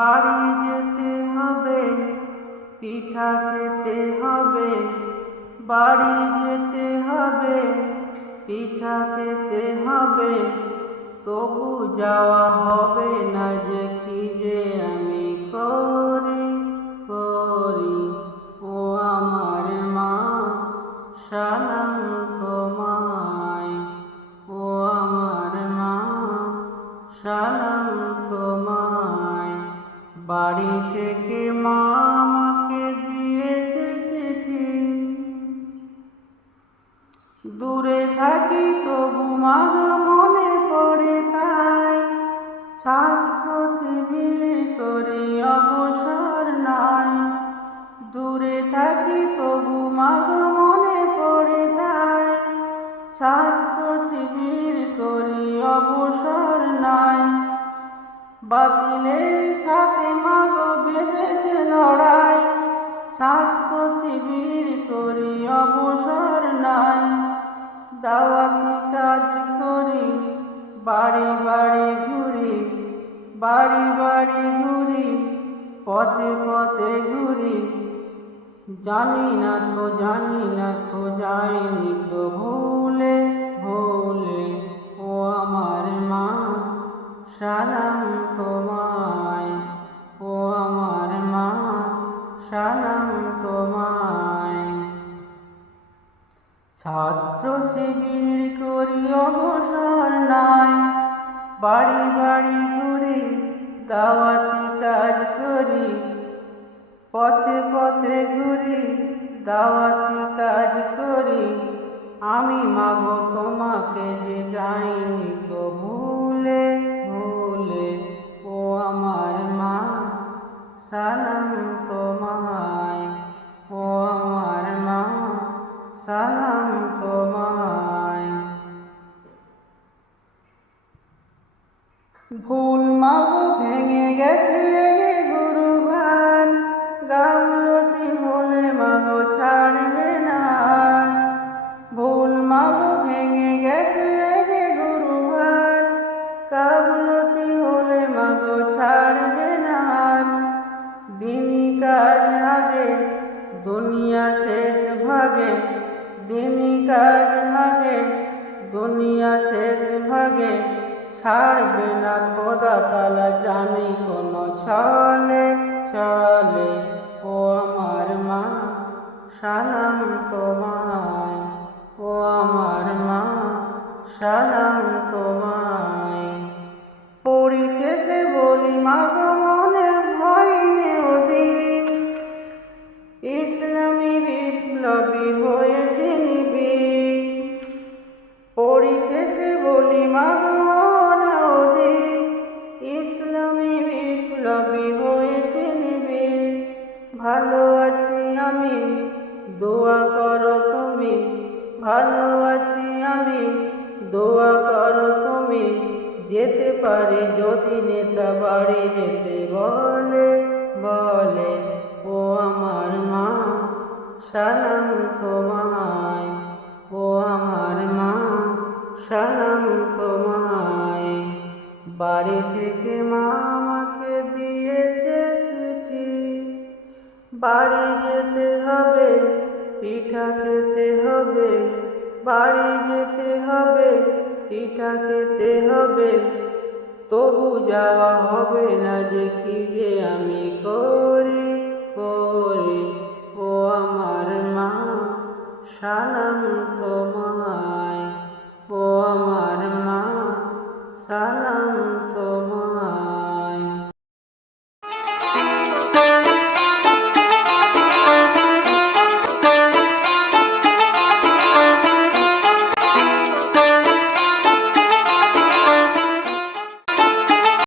বাড়ি যেতে হবে, পিঠা খেতে হবে, বাড়ি যেতে হবে, পিঠা খেতে হবে। তবু যাওয়া হবে না যে কি যে আমি করি করি। ও আমার মা, সালাম থেকে মা আমাকে দিয়েছে চিঠি। দূরে থাকি তবু মাগ মনে পড়ে তাই। ছাত্র শিবির করি অবসর নাই। দূরে থাকি তবু মাগ মনে পড়ে তাই। ছাত্র শিবির করি অবসর নাই। বাতিলের সাথে মাগ বেঁধেছে লড়াই। ছাত্র শিবির করি অবসর নাই। দাওয়াতি কাজ করি, বাড়ি বাড়ি ঘুরি, বাড়ি বাড়ি ঘুরি, পথে পথে ঘুরি। জানি না তো, জানি না তো, যাইনি তো ভুলে। সালাম তোমায়। ছাত্র শিবির করি অবসর নাই। বাড়ি বাড়ি ঘুরি দাওয়াতি কাজ করি। পথে পথে ঘুরি দাওয়াতি কাজ করি। আমি মাগো তোমাকে যে যাইনি গো ভেঙে গেছে গুরু ভান গামলতি হলে মাগো ছাড়বে না। ভুল মাগো ভেঙে গেছে যে গুরু ভান হলে মাগো ছাড়বে না। দিনই কাজ আগে দুনিয়া শেষ ভাগে। দিনই কাজ আগে দুনিয়া শেষ ভাগে। ছাড়বে না খোদা তালা, জানি কোনো ছলে চলে। ও আমার মা, সালাম তোমায়। ও আমার মা, সালাম তোমায়। পড়ি পরিশেষে বলি মাগো মনে ভয় নে অধিক ইসলামী বিপ্লবী হয়েছে নিবিড়। পরিশেষে বলি মাগনা ভালো আছি আমি, দোয়া করো তুমি। ভালো আছি আমি, দোয়া করো তুমি। যেতে পারে যদি নেতা বাড়ি যেতে বলে বলে, ও আমার মা, সালাম তোমায়। ও আমার মা, সালাম বাড়ি যেতে হবে, পিঠা খেতে হবে, বাড়ি যেতে হবে, পিঠা খেতে হবে। তবু যাওয়া হবে না যে কি যে আমি করি করি। ও আমার মা, সালাম তোমায়। ও আমার মা, সালাম